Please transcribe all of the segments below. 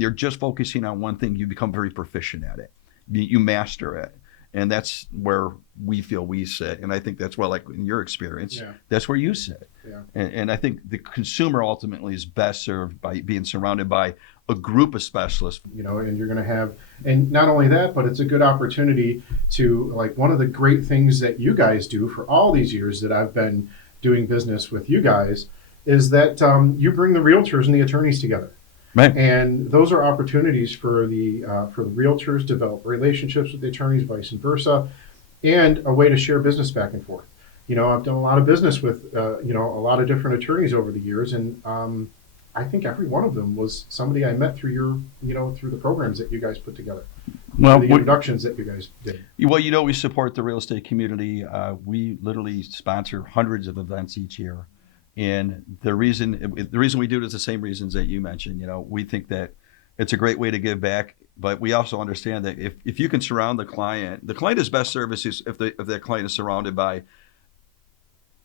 when you're just focusing on one thing, you become very proficient at it. You master it. And that's where we feel we sit. And I think that's where, like in your experience, that's where you sit. Yeah. And I think the consumer ultimately is best served by being surrounded by a group of specialists. And you're going to have, and not only that, but it's a good opportunity to, like, one of the great things that you guys do for all these years that I've been doing business with you guys is that you bring the realtors and the attorneys together. Right. And those are opportunities for the realtors to develop relationships with the attorneys, vice versa, and a way to share business back and forth. I've done a lot of business with a lot of different attorneys over the years, and I think every one of them was somebody I met through through the programs that you guys put together. Well, the introductions that you guys did. Well, we support the real estate community. We literally sponsor hundreds of events each year. And the reason we do it is the same reasons that you mentioned. We think that it's a great way to give back, but we also understand that if you can surround the client is best services if that client is surrounded by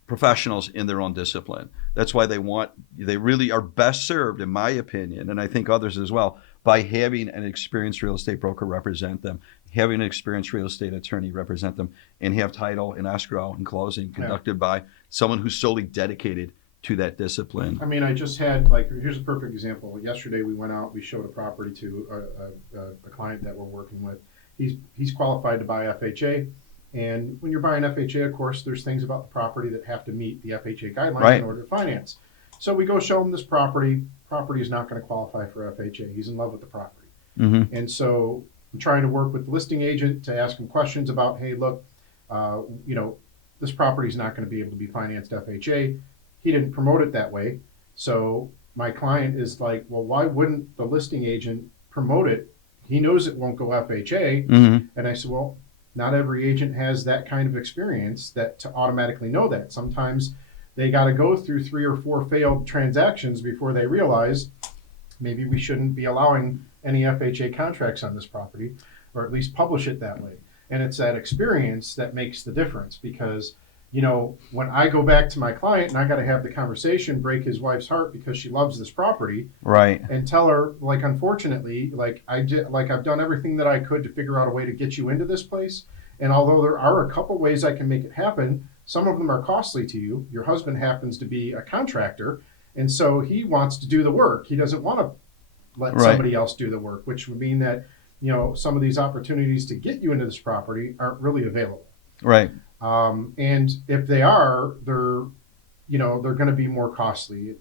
professionals in their own discipline. That's why they really are best served, in my opinion, and I think others as well, by having an experienced real estate broker represent them, having an experienced real estate attorney represent them, and have title and escrow and closing conducted by someone who's solely dedicated to that discipline. I mean, I just had, here's a perfect example. Yesterday we went out, we showed a property to a client that we're working with. He's qualified to buy FHA. And when you're buying FHA, of course, there's things about the property that have to meet the FHA guidelines in order to finance. So we go show him this property. Property is not going to qualify for FHA. He's in love with the property. Mm-hmm. And so I'm trying to work with the listing agent to ask him questions about, hey, look, this property is not going to be able to be financed FHA. He didn't promote it that way. So my client is like, well, why wouldn't the listing agent promote it? He knows it won't go FHA. Mm-hmm. And I said, well, not every agent has that kind of experience to automatically know that. Sometimes they got to go through 3 or 4 failed transactions before they realize maybe we shouldn't be allowing any FHA contracts on this property, or at least publish it that way. And it's that experience that makes the difference, because when I go back to my client and I got to have the conversation, break his wife's heart because she loves this property, right, and tell her, unfortunately, I've done everything that I could to figure out a way to get you into this place. And although there are a couple ways I can make it happen, some of them are costly to you. Your husband happens to be a contractor, and so he wants to do the work. He doesn't want to let somebody else do the work, which would mean that, some of these opportunities to get you into this property aren't really available. Right. And if they are, they're going to be more costly.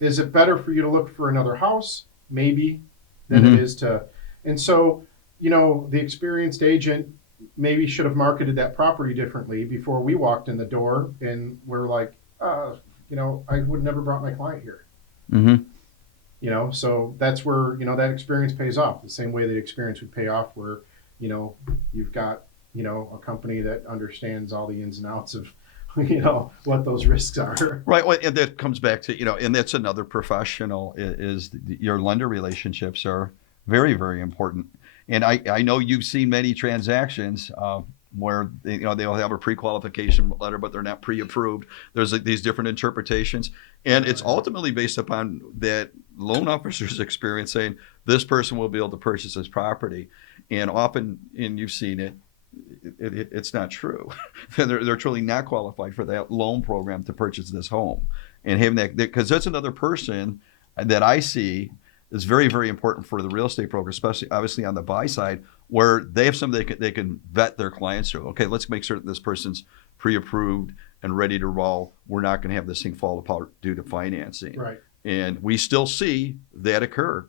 Is it better for you to look for another house? Maybe, than it is to, and so, the experienced agent maybe should have marketed that property differently before we walked in the door, and we're like, I would never brought my client here. Mm-hmm. So that's where, that experience pays off the same way that experience would pay off where, you've got, a company that understands all the ins and outs of, what those risks are. Right. Well, and that comes back to, and that's another professional is your lender relationships are very, very important. And I know you've seen many transactions where they'll have a pre-qualification letter, but they're not pre-approved. There's these different interpretations, and it's ultimately based upon that loan officer's experience saying this person will be able to purchase this property, and often, and you've seen it, it's not true. they're truly not qualified for that loan program to purchase this home, and having that, because that's another person that I see is very, very important for the real estate broker, especially obviously on the buy side, where they have somebody they can vet their clients through. Okay, let's make sure that this person's pre-approved and ready to roll. We're not going to have this thing fall apart due to financing. Right. And we still see that occur.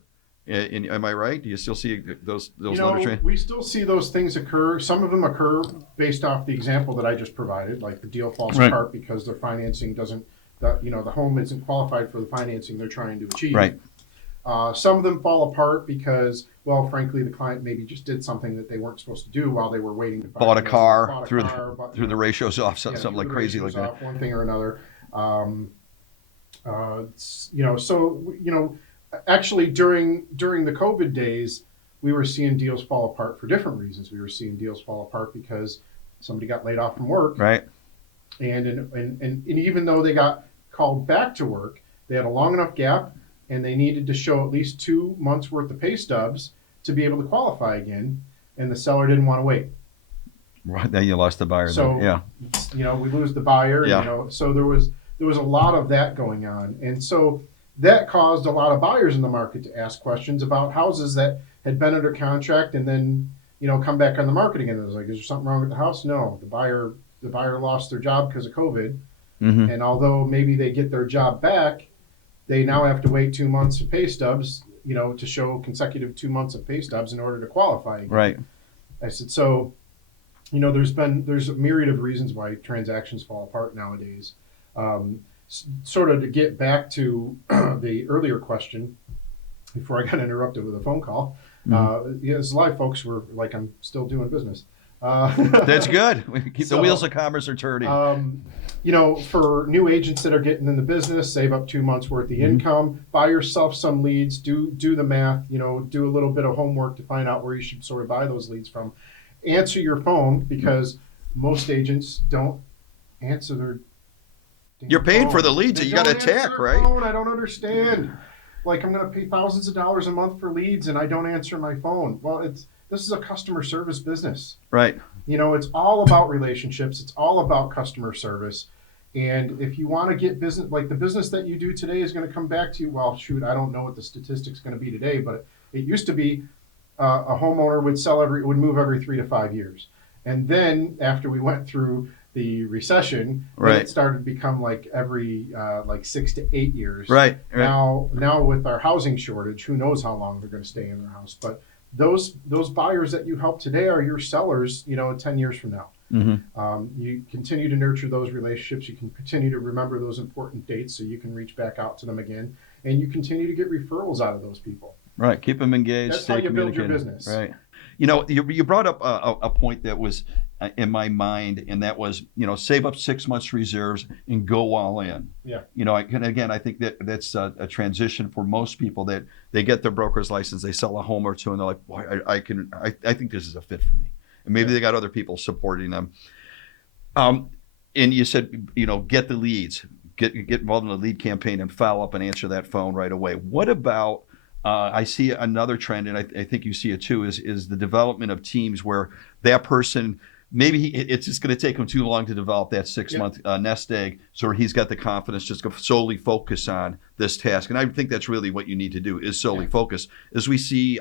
Am I right? Do you still see those letter we still see those things occur. Some of them occur based off the example that I just provided, like the deal falls apart because their financing doesn't, the home isn't qualified for the financing they're trying to achieve. Right. Some of them fall apart because, well, frankly, the client maybe just did something that they weren't supposed to do while they were waiting to finance. Bought a car, threw the ratios off, something like crazy like that. One thing or another. Actually, during the COVID days, we were seeing deals fall apart for different reasons. We were seeing deals fall apart because somebody got laid off from work. Right. And even though they got called back to work, they had a long enough gap, and they needed to show at least 2 months worth of pay stubs to be able to qualify again, and the seller didn't want to wait. Right, then you lost the buyer. Then. So, Yeah. We lose the buyer. Yeah. So there was a lot of that going on, and so that caused a lot of buyers in the market to ask questions about houses that had been under contract and then come back on the market again. It was like, is there something wrong with the house? No, the buyer lost their job because of COVID, Mm-hmm. and although maybe they get their job back, they now have to wait 2 months of pay stubs, to show consecutive 2 months of pay stubs in order to qualify again. Right. I said, so there's a myriad of reasons why transactions fall apart nowadays. Sort of to get back to the earlier question before I got interrupted with a phone call. There's a lot of folks who were like, I'm still doing business. That's good. We keep the wheels of commerce are turning. For new agents that are getting in the business, save up 2 months worth of income, buy yourself some leads, do the math, do a little bit of homework to find out where you should sort of buy those leads from. Answer your phone, because most agents don't answer their You're paying phone. for the leads that you got to attack, right? Phone. I don't understand. Like, I'm going to pay thousands of dollars a month for leads and I don't answer my phone. Well, this is a customer service business. Right. It's all about relationships. It's all about customer service. And if you want to get business, like the business that you do today is going to come back to you. Well, shoot, I don't know what the statistic's going to be today, but it used to be a homeowner would move every 3 to 5 years. And then after we went through the recession, right, it started to become like every 6 to 8 years. Right. Now with our housing shortage, who knows how long they're going to stay in their house. But those buyers that you help today are your sellers, 10 years from now. Mm-hmm. You continue to nurture those relationships. You can continue to remember those important dates so you can reach back out to them again. And you continue to get referrals out of those people. Right. Keep them engaged. That's stay how you build your communicating. business. Right. You brought up a point that was in my mind, and that was, save up 6 months reserves and go all in. Yeah. I think that's a transition for most people, that they get their broker's license, they sell a home or two, and they're like, boy, I think this is a fit for me. And maybe they got other people supporting them. And you said, get the leads, get involved in a lead campaign and follow up and answer that phone right away. What about, I see another trend, and I think you see it too, is the development of teams where that person, maybe it's just going to take him too long to develop that 6-month nest egg, so he's got the confidence just to solely focus on this task. And I think that's really what you need to do, is solely focus. As we see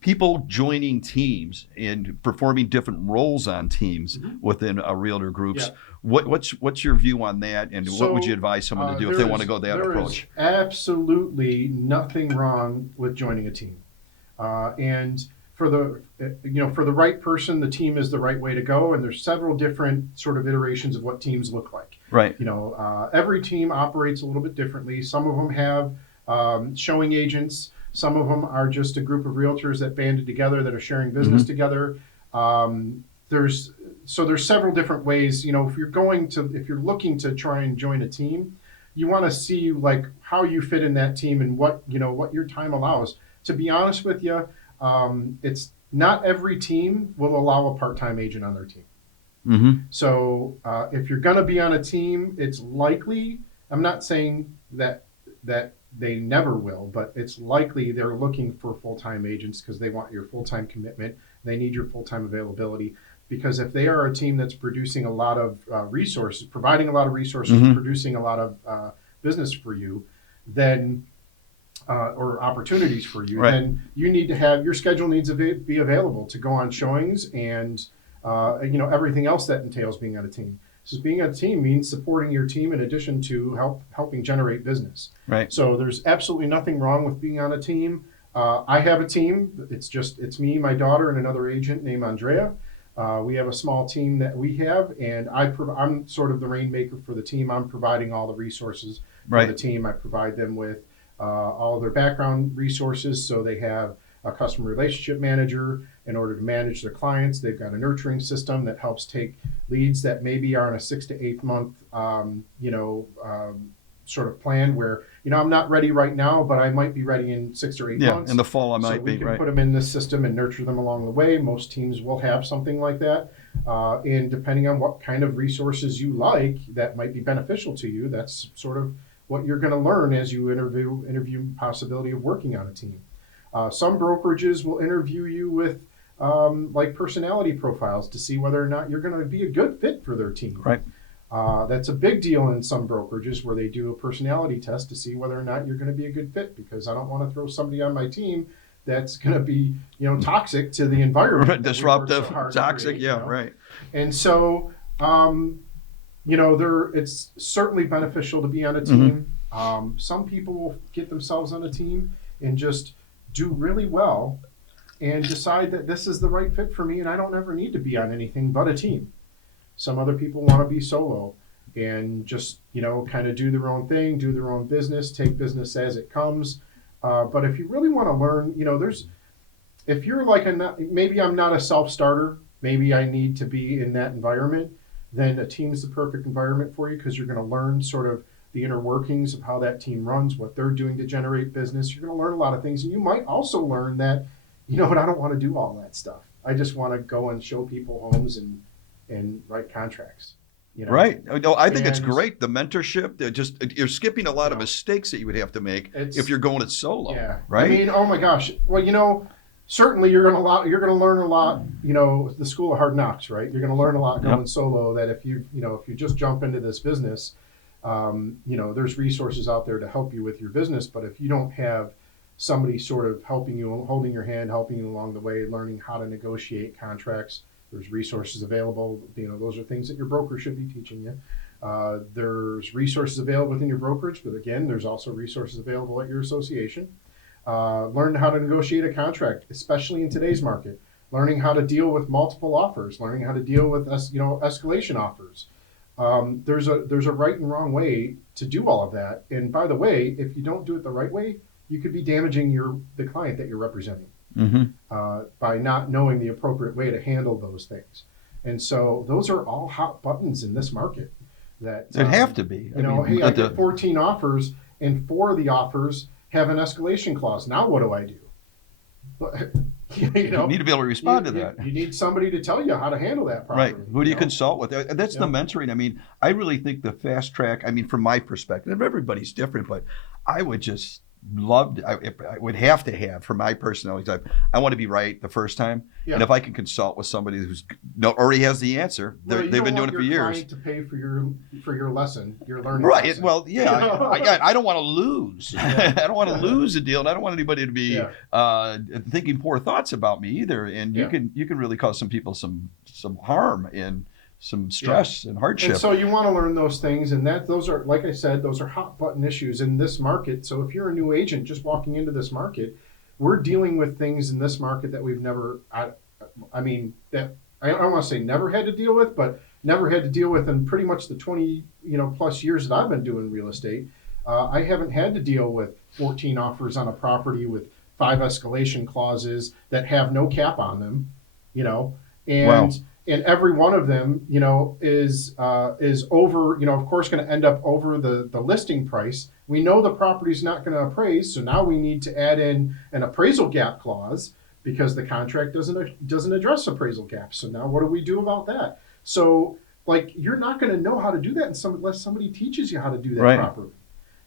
people joining teams and performing different roles on teams within realtor groups. Yeah. What's your view on that, and what would you advise someone to do if they want to go that approach? There is absolutely nothing wrong with joining a team, and for the right person, the team is the right way to go. And there's several different sort of iterations of what teams look like. Right. Every team operates a little bit differently. Some of them have showing agents. Some of them are just a group of realtors that banded together that are sharing business together. There's several different ways. If you're looking to try and join a team, you want to see like how you fit in that team and what your time allows. To be honest with you, it's not every team will allow a part-time agent on their team. Mm-hmm. So if you're going to be on a team, it's likely, I'm not saying that they never will, but it's likely they're looking for full-time agents because they want your full-time commitment. They need your full-time availability, because if they are a team that's producing a lot of resources, providing a lot of resources, producing a lot of business for you, then or opportunities for you, then you need to have your schedule needs to be available to go on showings and everything else that entails being on a team. So being on a team means supporting your team in addition to helping generate business. Right. So there's absolutely nothing wrong with being on a team. I have a team. It's me, my daughter, and another agent named Andrea. We have a small team that we have, and I'm sort of the rainmaker for the team. I'm providing all the resources for the team. I provide them with all their background resources, so they have a customer relationship manager in order to manage their clients. They've got a nurturing system that helps take leads that maybe are in a 6 to 8 month, sort of plan where, I'm not ready right now, but I might be ready in 6 or 8 months. In the fall I might be. So we can put them in this system and nurture them along the way. Most teams will have something like that. And depending on what kind of resources you like that might be beneficial to you, that's sort of what you're going to learn as you interview possibility of working on a team. Some brokerages will interview you with like personality profiles to see whether or not you're going to be a good fit for their team. Right. That's a big deal in some brokerages where they do a personality test to see whether or not you're going to be a good fit, because I don't want to throw somebody on my team that's going to be, toxic to the environment. Disruptive, so toxic. Create, Yeah, right. And so, it's certainly beneficial to be on a team. Some people will get themselves on a team and just do really well and decide that this is the right fit for me and I don't ever need to be on anything but a team. Some other people want to be solo and just, kind of do their own thing, do their own business, take business as it comes. But if you really want to learn, if you're like maybe I'm not a self-starter, maybe I need to be in that environment, then a team's the perfect environment for you, because you're going to learn sort of the inner workings of how that team runs, what they're doing to generate business. You're going to learn a lot of things. And you might also learn that, I don't want to do all that stuff. I just want to go and show people homes and write contracts. Right. No, I think it's great. The mentorship, you're skipping a lot of mistakes that you would have to make if you're going it solo. Yeah. Right. I mean, oh my gosh. Well, certainly you're going to learn a lot, the school of hard knocks, right? You're going to learn a lot going solo, that if you just jump into this business, there's resources out there to help you with your business. But if you don't have somebody sort of helping you, holding your hand, helping you along the way, learning how to negotiate contracts, there's resources available. Those are things that your broker should be teaching you. There's resources available within your brokerage, but again, there's also resources available at your association. Learn how to negotiate a contract, especially in today's market. Learning how to deal with multiple offers. Learning how to deal with escalation offers. There's a right and wrong way to do all of that. And by the way, if you don't do it the right way, you could be damaging the client that you're representing. By not knowing the appropriate way to handle those things. And so those are all hot buttons in this market. That They'd have to be. I get 14 offers and 4 of the offers have an escalation clause. Now what do I do? You need to be able to respond to that. You need somebody to tell you how to handle that properly. Right. Who do you consult with? That's the mentoring. I mean, I really think the fast track, from my perspective, everybody's different, but I would just loved. I would have to have, for my personality type, I want to be right the first time. Yeah. And if I can consult with somebody who's already has the answer, they've been doing it for years. To pay for your lesson, your learning. Right. Lesson. Well, yeah. I don't want to lose. I don't want to lose a deal, and I don't want anybody to be thinking poor thoughts about me either. And you can really cause some people some harm and some stress and hardship. And so you want to learn those things, and those are, like I said, those are hot button issues in this market. So if you're a new agent just walking into this market, we're dealing with things in this market that we've never, that I don't want to say never had to deal with, but never had to deal with in pretty much the 20 plus years that I've been doing real estate. I haven't had to deal with 14 offers on a property with 5 escalation clauses that have no cap on them, and. Wow. And every one of them, is over, of course, going to end up over the listing price. We know the property's not going to appraise, so now we need to add in an appraisal gap clause because the contract doesn't address appraisal gaps. So now what do we do about that? So, you're not going to know how to do that unless somebody teaches you how to do that properly.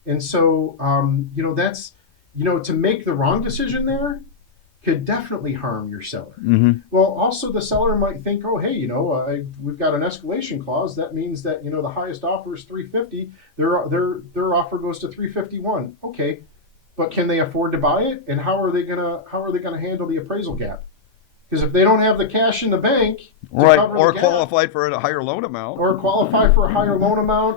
And so, that's, to make the wrong decision there could definitely harm your seller. Mm-hmm. Well, also the seller might think, oh, hey, we've got an escalation clause. That means that the highest offer is $350. Their offer goes to $351. Okay, but can they afford to buy it? And how are they gonna handle the appraisal gap? Because if they don't have the cash in the bank, or qualified for a higher loan amount,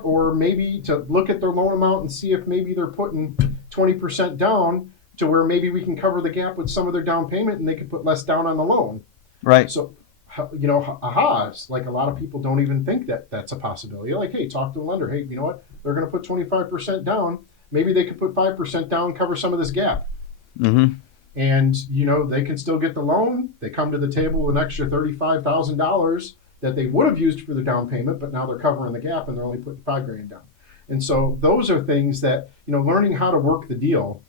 or maybe to look at their loan amount and see if maybe they're putting 20% down, to where maybe we can cover the gap with some of their down payment and they can put less down on the loan. Right. So, it's like a lot of people don't even think that that's a possibility. Like, hey, talk to the lender. Hey, you know what? They're going to put 25% down. Maybe they could put 5% down, cover some of this gap. Mm-hmm. And, they can still get the loan. They come to the table with an extra $35,000 that they would have used for their down payment, but now they're covering the gap and they're only putting $5,000 down. And so those are things that, learning how to work the deal.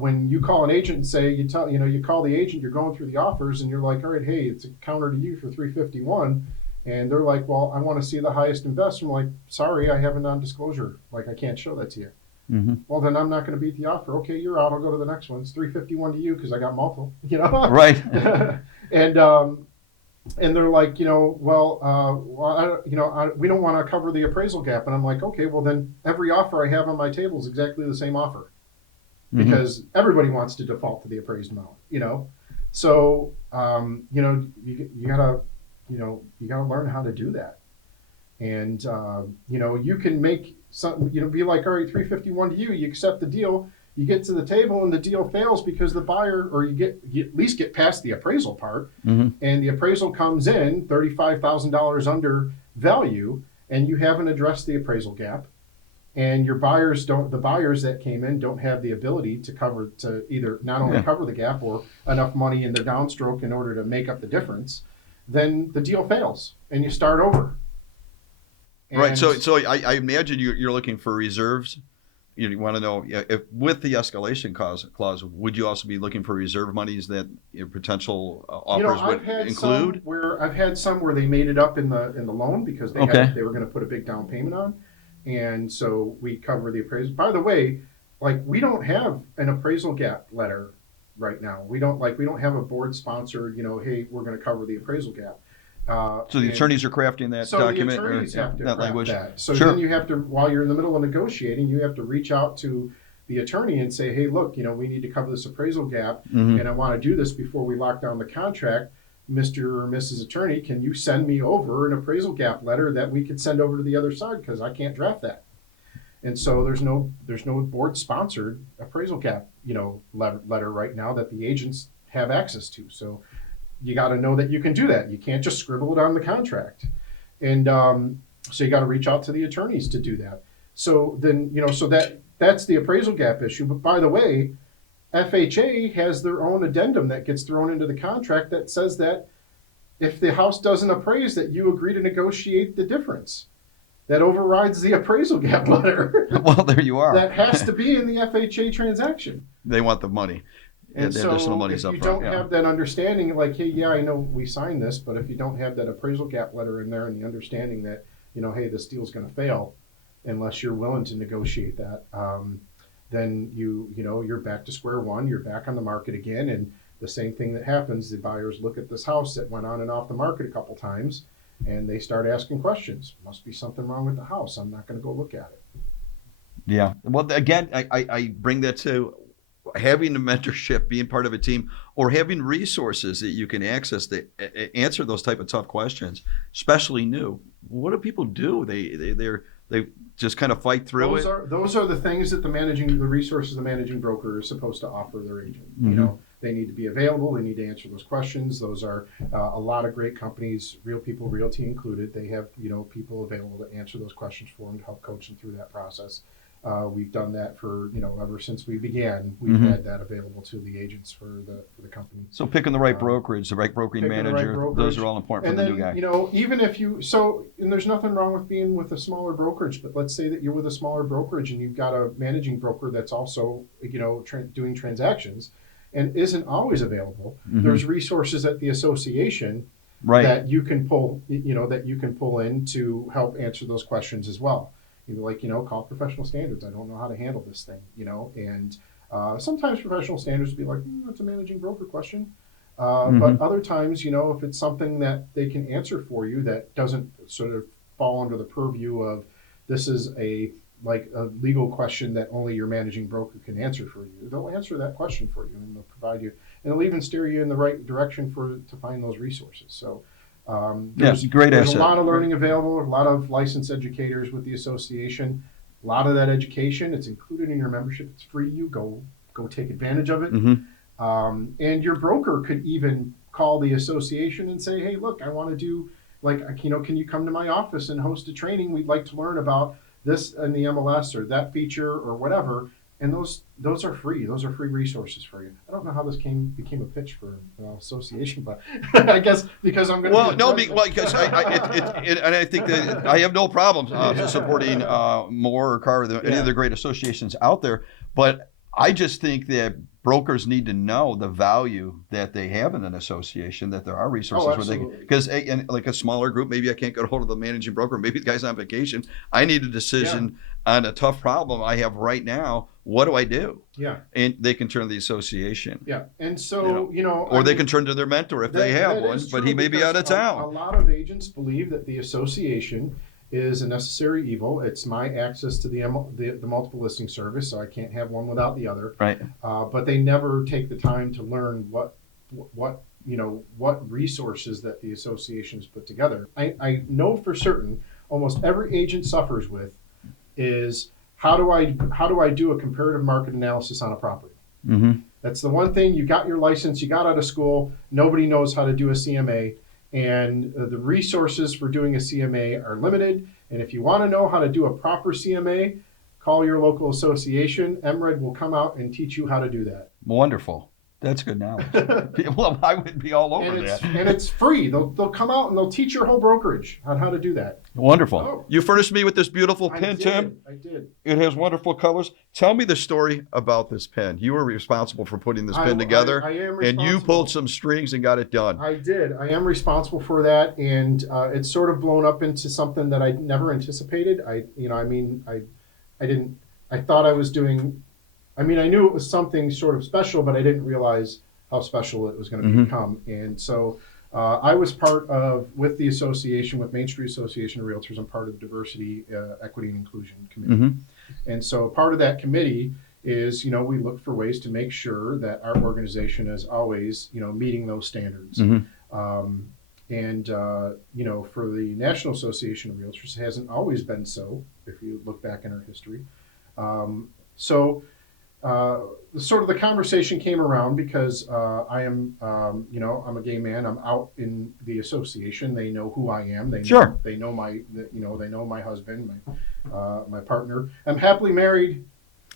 When you call an agent and say, you call the agent, you're going through the offers and you're like, all right, hey, it's a counter to you for $351. And they're like, well, I want to see the highest and best. I'm like, sorry, I have a non-disclosure. I can't show that to you. Mm-hmm. Well, then I'm not going to beat the offer. Okay, you're out. I'll go to the next one. It's 351 to you because I got multiple. You know, Right. and and they're like, we don't want to cover the appraisal gap. And I'm like, okay, well then every offer I have on my table is exactly the same offer Mm-hmm. because everybody wants to default to the appraised amount. You know, so you gotta learn how to do that. And you can make some, be like, all right, 351 to you. You accept the deal. You get to the table and the deal fails because the buyer, or you at least get past the appraisal part, Mm-hmm. and the appraisal comes in $35,000 under value, and you haven't addressed the appraisal gap, and the buyers that came in don't have the ability to either not only cover the gap or enough money in their downstroke in order to make up the difference, then the deal fails and you start over. Right. So I imagine you're looking for reserves. You want to know if with the escalation clause, would you also be looking for reserve monies that potential offers would include? I've had some where they made it up in the loan because they were going to put a big down payment on, and so we cover the appraisal. By the way, like we don't have an appraisal gap letter right now. We don't have a board sponsored. Hey, we're going to cover the appraisal gap. So the attorneys are crafting that document the attorneys have to that craft language. That. So sure. then you have to, while you're in the middle of negotiating, you have to reach out to the attorney and say, hey, look, we need to cover this appraisal gap, Mm-hmm. and I want to do this before we lock down the contract. Mr. or Mrs. Attorney, can you send me over an appraisal gap letter that we could send over to the other side because I can't draft that. And so there's no board sponsored appraisal gap letter right now that the agents have access to. So you got to know that you can do that. You can't just scribble it on the contract. And so you got to reach out to the attorneys to do that. So then, that's the appraisal gap issue. But by the way, FHA has their own addendum that gets thrown into the contract that says that if the house doesn't appraise, that you agree to negotiate the difference. That overrides the appraisal gap letter. Well, there you are. That has to be in the FHA transaction. They want the money. And the so additional money's if you up front, don't have that understanding, like, hey, yeah, I know we signed this, but if you don't have that appraisal gap letter in there and the understanding that, hey, this deal's going to fail unless you're willing to negotiate that, then you're back to square one. You're back on the market again. And the same thing that happens, the buyers look at this house that went on and off the market a couple times and they start asking questions. Must be something wrong with the house. I'm not going to go look at it. Yeah. Well, again, I bring that to having a mentorship, being part of a team, or having resources that you can access that answer those type of tough questions, especially new. What do people do? They just kind of fight through Those are the things that the resources the managing broker is supposed to offer their agent. Mm-hmm. They need to be available. They need to answer those questions. Those are a lot of great companies, Real People Realty included. They have people available to answer those questions for them to help coach them through that process. We've done that for ever since we began. We've Mm-hmm. had that available to the agents for the company. So picking the right brokerage, the right brokering manager, those are all important for the new guy. Even if and there's nothing wrong with being with a smaller brokerage, but let's say that you're with a smaller brokerage and you've got a managing broker that's also doing transactions and isn't always available. Mm-hmm. There's resources at the association that you can pull in to help answer those questions as well. Call professional standards. I don't know how to handle this thing, and sometimes professional standards would be like, that's a managing broker question. Mm-hmm. But other times, if it's something that they can answer for you that doesn't sort of fall under the purview of this is a legal question that only your managing broker can answer for you, they'll answer that question for you and they'll provide you, and they'll even steer you in the right direction to find those resources. So there's a lot of learning available, a lot of licensed educators with the association, a lot of that education, it's included in your membership. It's free. You go take advantage of it. Mm-hmm. And your broker could even call the association and say, hey, look, I want to do can you come to my office and host a training? We'd like to learn about this and the MLS or that feature or whatever. And those are free. Those are free resources for you. I don't know how this became a pitch for an association, but I guess because I'm going to. Because I think that I have no problem supporting more or CAR than any of the great associations out there. But I just think that brokers need to know the value that they have in an association, that there are resources Oh, where they can, absolutely. because like a smaller group, maybe I can't get a hold of the managing broker, maybe the guy's on vacation. I need a decision on a tough problem I have right now. What do I do? Yeah. And they can turn to the association. Yeah. And so, Or they can turn to their mentor if they have that one, is but true he may be because out of a town. lot of agents believe that the association is a necessary evil. It's my access to the multiple listing service, so I can't have one without the other. Right. But they never take the time to learn what resources that the association has put together. I know for certain almost every agent suffers with is how do I do a comparative market analysis on a property? Mm-hmm. That's the one thing. You got your license, you got out of school, nobody knows how to do a CMA, and the resources for doing a CMA are limited. And if you want to know how to do a proper CMA, call your local association. MRED will come out and teach you how to do that. Wonderful. That's good knowledge. Well, I would be all over that. And it's free. They'll come out and they'll teach your whole brokerage on how to do that. Wonderful. Oh. You furnished me with this beautiful pen, Tim. I did. It has wonderful colors. Tell me the story about this pen. You were responsible for putting this pen together, I am and you responsible. pulled some strings and got it done. I did. I am responsible for that, and it's sort of blown up into something that I never anticipated. I thought I was doing. I mean, I knew it was something sort of special, but I didn't realize how special it was going to become. And so I was part of, with the association, with Mainstreet Association of Realtors, I'm part of the Diversity, Equity, and Inclusion Committee. Mm-hmm. And so part of that committee is, we look for ways to make sure that our organization is always, meeting those standards. Mm-hmm. For the National Association of Realtors, it hasn't always been so, if you look back in our history. Sort of the conversation came around because I am, I'm a gay man. I'm out in the association. They know who I am. They know my husband, my partner. I'm happily married.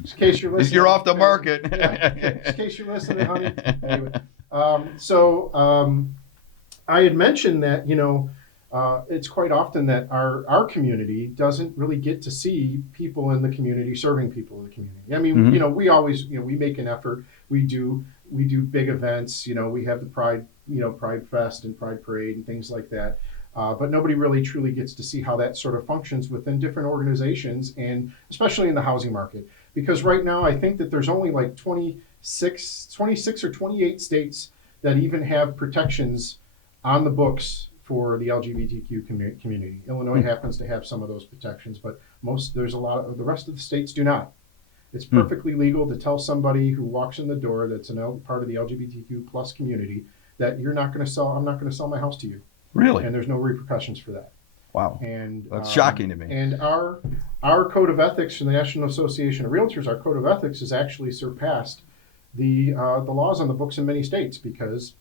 In case you're listening, you're off the market. In case you're listening, honey. Anyway, I had mentioned that it's quite often that our community doesn't really get to see people in the community serving people in the community. I mean, we always, we make an effort. We do big events. We have the Pride, Pride Fest and Pride Parade and things like that. But nobody really truly gets to see how that sort of functions within different organizations, and especially in the housing market. Because right now, I think that there's only like 26 or 28 states that even have protections on the books for the LGBTQ community. Illinois happens to have some of those protections, but there's a lot of the rest of the states do not. It's perfectly legal to tell somebody who walks in the door that's part of the LGBTQ plus community that I'm not going to sell my house to you. Really? And there's no repercussions for that. Wow. And that's shocking to me. And our code of ethics from the National Association of Realtors, our code of ethics has actually surpassed the laws on the books in many states, because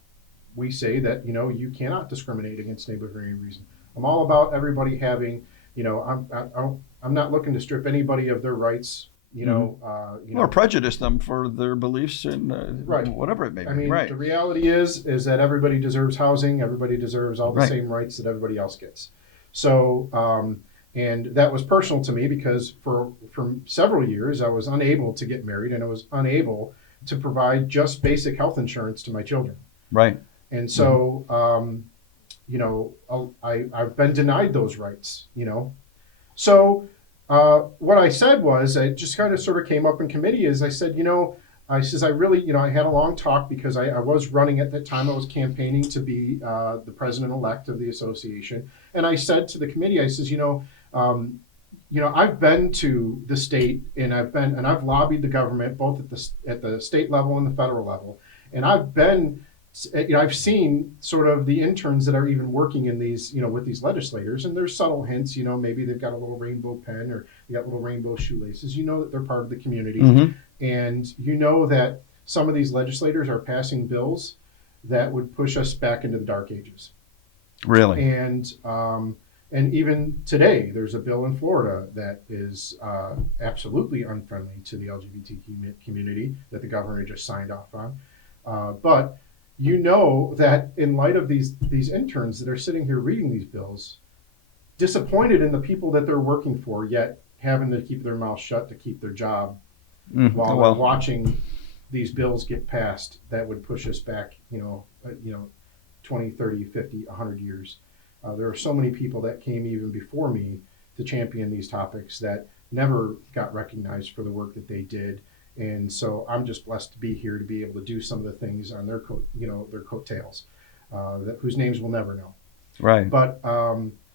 we say that you cannot discriminate against neighbor for any reason. I'm all about everybody having, I'm not looking to strip anybody of their rights, or prejudice them for their beliefs and whatever it may be. I mean, the reality is that everybody deserves housing. Everybody deserves all the same rights that everybody else gets. So, and that was personal to me because for several years I was unable to get married, and I was unable to provide just basic health insurance to my children. Right. And so, I've been denied those rights, So what I said was, I just kind of sort of came up in committee, is I said, I really, I had a long talk because I was running at that time. I was campaigning to be the president-elect of the association. And I said to the committee, I says, I've been to the state, and I've lobbied the government both at the state level and the federal level. And I've seen sort of the interns that are even working in these, with these legislators, and there's subtle hints, maybe they've got a little rainbow pen or they got little rainbow shoelaces, that they're part of the community. And that some of these legislators are passing bills that would push us back into the dark ages. Really? And even today, there's a bill in Florida that is absolutely unfriendly to the LGBTQ community that the governor just signed off on. But that in light of these interns that are sitting here reading these bills, disappointed in the people that they're working for, yet having to keep their mouth shut to keep their job while they're watching these bills get passed that would push us back, 20, 30, 50, 100 years. There are so many people that came even before me to champion these topics that never got recognized for the work that they did. And so I'm just blessed to be here to be able to do some of the things on their their coattails, whose names we'll never know. Right. But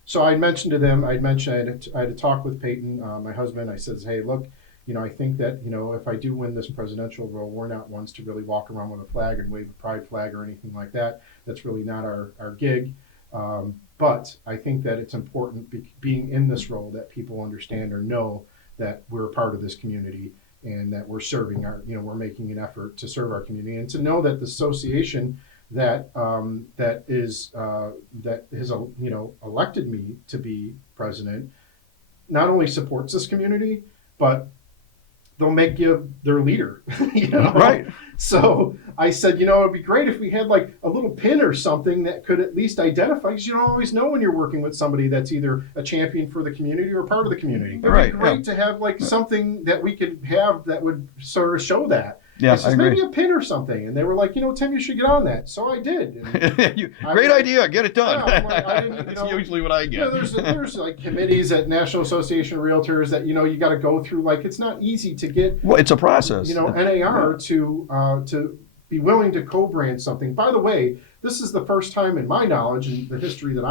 so I mentioned to them, I had a talk with Peyton, my husband. I says, hey, look, I think that, if I do win this presidential role, we're not ones to really walk around with a flag and wave a pride flag or anything like that. That's really not our gig. But I think that it's important being in this role that people understand or know that we're a part of this community and that we're serving we're making an effort to serve our community, and to know that the association that has elected me to be president not only supports this community, but they'll make you their leader. Right. So I said, it'd be great if we had like a little pin or something that could at least identify, because you don't always know when you're working with somebody that's either a champion for the community or part of the community. It'd Right, be great to have like something that we could have that would sort of show that. Yeah, I agree. maybe a pin or something. And they were like, Tim, you should get on that. So I did. And Great idea. Get it done. Yeah, I'm like, I didn't, That's usually what I get. there's like committees at National Association of Realtors that, you got to go through. Like, it's not easy to get, Well, it's a process. NAR to be willing to co-brand something. By the way, this is the first time in my knowledge and the history that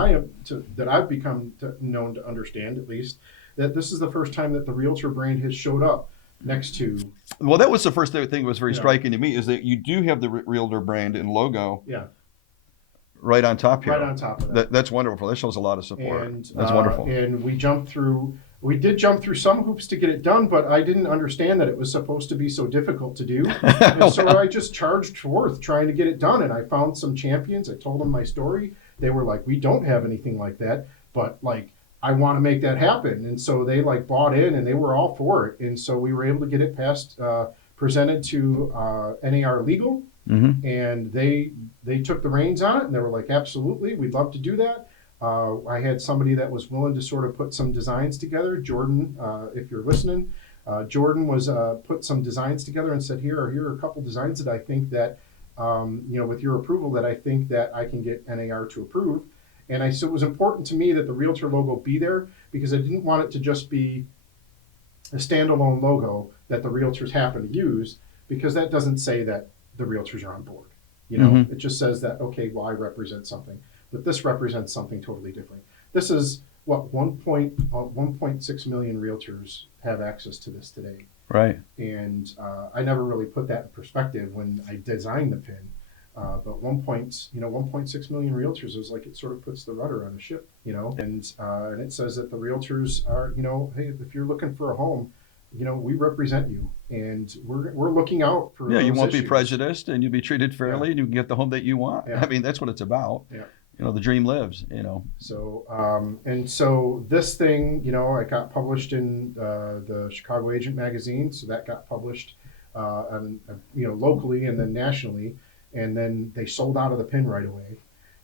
I've become known to understand, at least, that this is the first time that the Realtor brand has showed up next to. Well, that was the first thing that was very Yeah. striking to me, is that you do have the Realtor brand and logo Yeah. right on top here. Right on top of that. That's wonderful. That shows a lot of support. And That's wonderful. And we did jump through some hoops to get it done, but I didn't understand that it was supposed to be so difficult to do. And so I just charged forth trying to get it done. And I found some champions. I told them my story. They were like, we don't have anything like that, but like, I want to make that happen. And so they like bought in and they were all for it. And so we were able to get it passed, presented to NAR Legal. Mm-hmm. And they took the reins on it, and they were like, absolutely, we'd love to do that. I had somebody that was willing to sort of put some designs together. Jordan, if you're listening, Jordan was put some designs together and said, here are a couple designs that I think that, with your approval, that I think that I can get NAR to approve. And so it was important to me that the Realtor logo be there, because I didn't want it to just be a standalone logo that the Realtors happen to use, because that doesn't say that the Realtors are on board. Mhm. It just says that, okay, well, I represent something, but this represents something totally different. This is what 1.6 million Realtors have access to this today. Right. And I never really put that in perspective when I designed the pin. But 1.6 million Realtors is like, it sort of puts the rudder on the ship, and it says that the Realtors are, hey, if you're looking for a home, we represent you, and we're looking out for. Yeah, you those won't be issues. prejudiced, and you'll be treated fairly, and you can get the home that you want. Yeah. I mean, that's what it's about. Yeah. The dream lives. So, and so this thing, it got published in the Chicago Agent magazine. So that got published, locally and then nationally. And then they sold out of the pin right away.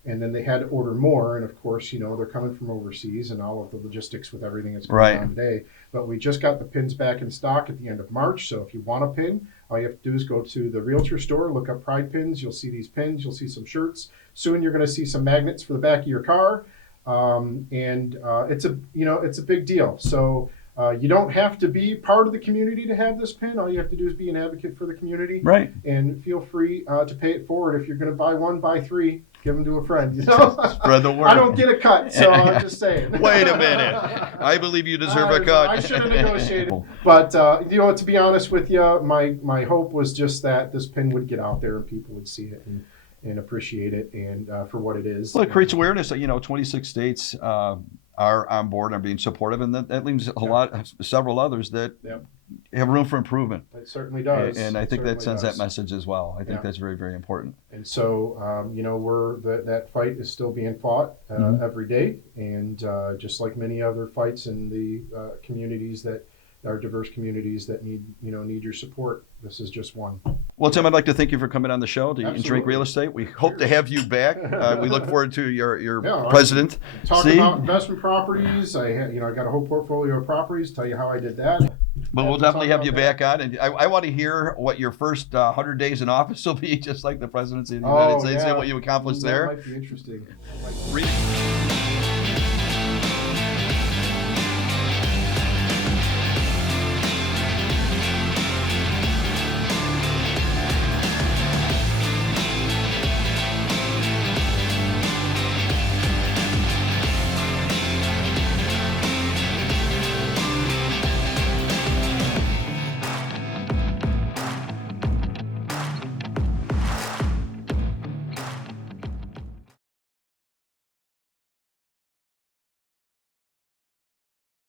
And then they had to order more. And of course, they're coming from overseas and all of the logistics with everything that's going on today. But we just got the pins back in stock at the end of March. So if you want a pin, all you have to do is go to the Realtor store, look up Pride Pins. You'll see these pins. You'll see some shirts. Soon you're going to see some magnets for the back of your car. It's a big deal. So you don't have to be part of the community to have this pin. All you have to do is be an advocate for the community. Right. And feel free to pay it forward. If you're going to buy one, buy three. Give them to a friend. Spread the word. I don't get a cut, so I'm just saying. Wait a minute. I believe you deserve a cut. I should have negotiated. But to be honest with you, my hope was just that this pin would get out there and people would see it and appreciate it, and for what it is. Well, it creates awareness that 26 states are on board and are being supportive, and that leaves several others that have room for improvement. It certainly does. And I think that sends does. that message as well. I think that's very, very important. And so, that fight is still being fought every day, and just like many other fights in the communities that are diverse communities that need your support, this is just one. Well, Tim, I'd like to thank you for coming on the show to Eat and Drink Real Estate. We hope to have you back. We look forward to your president. Talking about investment properties, I got a whole portfolio of properties. Tell you how I did that. But we'll to talk definitely have about you that. back on, and I want to hear what your first 100 days in office will be, just like the presidency of the United Oh States, and yeah, what you accomplished that there. might be interesting. Read